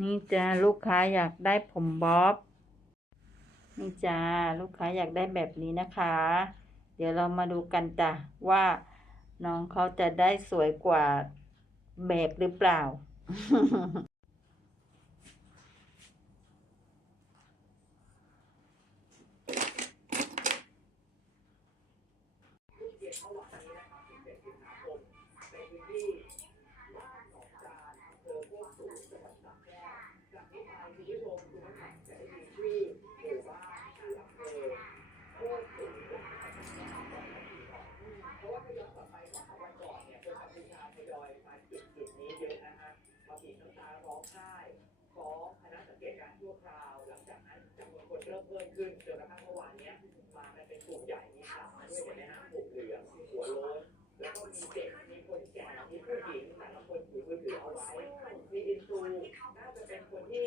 นี่จ้าลูกค้าอยากได้ผมบ๊อบ นี่จ้าลูกค้าอยากได้แบบนี้นะคะ เดี๋ยวเรามาดูกันจ้ะว่าน้องเขาจะได้สวยกว่าแบบหรือเปล่า พิ่มขึ้นจนกระทั่งเมื่อวานนี้มาเป็นกลุ่มใหญ่มีสามด้วยนะฮะกลุ่มเหลืองหัวโล้นแล้วก็มีเด็กมีคนแก่มีผู้หญิงแต่ละคนถือมือถือเอาไว้มีอินฟูน่าจะเป็นคนที่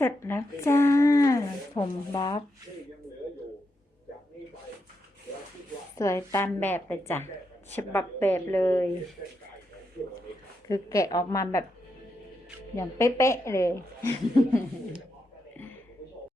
เสร็จแล้วจ้า ผมบ๊อบสวยตามแบบเลยจ้ะฉบับแบบเลย คือแกะออกมาแบบอย่างเป๊ะๆเลย